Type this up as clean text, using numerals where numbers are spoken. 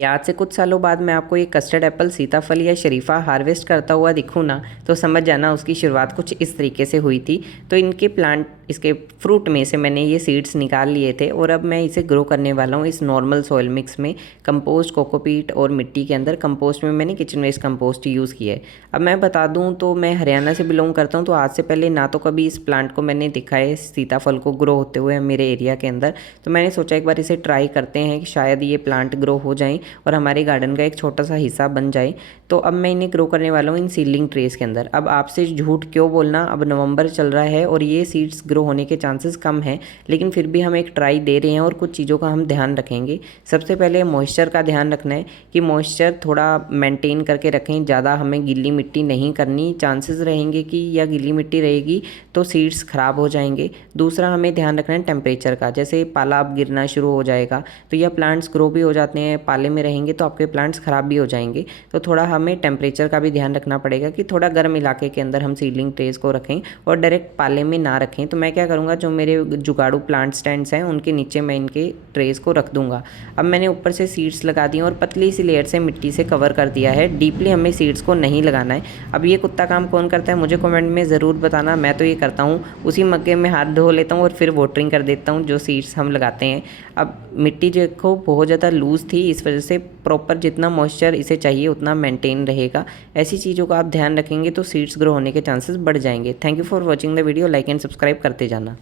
आज से कुछ सालों बाद मैं आपको ये कस्टर्ड एप्पल, सीताफल या शरीफा हार्वेस्ट करता हुआ दिखूँ ना, तो समझ जाना उसकी शुरुआत कुछ इस तरीके से हुई थी। तो इनके प्लांट, इसके फ्रूट में से मैंने ये सीड्स निकाल लिए थे और अब मैं इसे ग्रो करने वाला हूँ इस नॉर्मल सॉइल मिक्स में, कंपोस्ट, कोकोपीट और मिट्टी के अंदर। कंपोस्ट में मैंने किचन वेस्ट कंपोस्ट यूज़ किया है। अब मैं बता दूँ तो मैं हरियाणा से बिलोंग करता हूँ, तो आज से पहले ना तो कभी इस प्लांट को मैंने देखा है, सीताफल को ग्रो होते हुए मेरे एरिया के अंदर। तो मैंने सोचा एक बार इसे ट्राई करते हैं कि शायद ये प्लांट ग्रो हो जाएँ और हमारे गार्डन का एक छोटा सा हिस्सा बन जाए। तो अब मैं इन्हें ग्रो करने वाला हूँ इन सीडलिंग ट्रेस के अंदर। अब आपसे झूठ क्यों बोलना, अब नवंबर चल रहा है और ये सीड्स ग्रो होने के चांसेस कम हैं, लेकिन फिर भी हम एक ट्राई दे रहे हैं और कुछ चीज़ों का हम ध्यान रखेंगे। सबसे पहले मॉइस्चर का ध्यान रखना है कि मॉइस्चर थोड़ा मेंटेन करके रखें, ज़्यादा हमें गीली मिट्टी नहीं करनी। चांसेस रहेंगे कि या गीली मिट्टी रहेगी तो सीड्स ख़राब हो जाएंगे। दूसरा हमें ध्यान रखना है टेम्परेचर का, जैसे पाला अब गिरना शुरू हो जाएगा तो यह प्लांट्स ग्रो भी हो जाते हैं, पाले में रहेंगे तो आपके प्लांट्स ख़राब भी हो जाएंगे। तो थोड़ा हमें टेम्परेचर का भी ध्यान रखना पड़ेगा कि थोड़ा गर्म इलाके के अंदर हम सीडलिंग ट्रेस को रखें और डायरेक्ट पाले में ना रखें। तो मैं क्या करूँगा, जो मेरे जुगाड़ू प्लांट स्टैंड्स हैं उनके नीचे मैं इनके ट्रेस को रख दूँगा। अब मैंने ऊपर से सीड्स लगा दी और पतली सी लेयर से मिट्टी से कवर कर दिया है। डीपली हमें सीड्स को नहीं लगाना है। अब ये कुत्ता काम कौन करता है मुझे कमेंट में ज़रूर बताना। मैं तो ये करता हूँ, उसी मग्गे में हाथ धो लेता हूँ और फिर वाटरिंग कर देता हूँ जो सीड्स हम लगाते हैं। अब मिट्टी देखो बहुत ज़्यादा लूज़ थी, इस वजह से प्रॉपर जितना मॉइस्चर इसे चाहिए उतना मेंटेन रहेगा। ऐसी चीज़ों का आप ध्यान रखेंगे तो सीड्स ग्रो होने के चांसेस बढ़ जाएंगे। Thank you for watching the video. Like and subscribe करते जाना।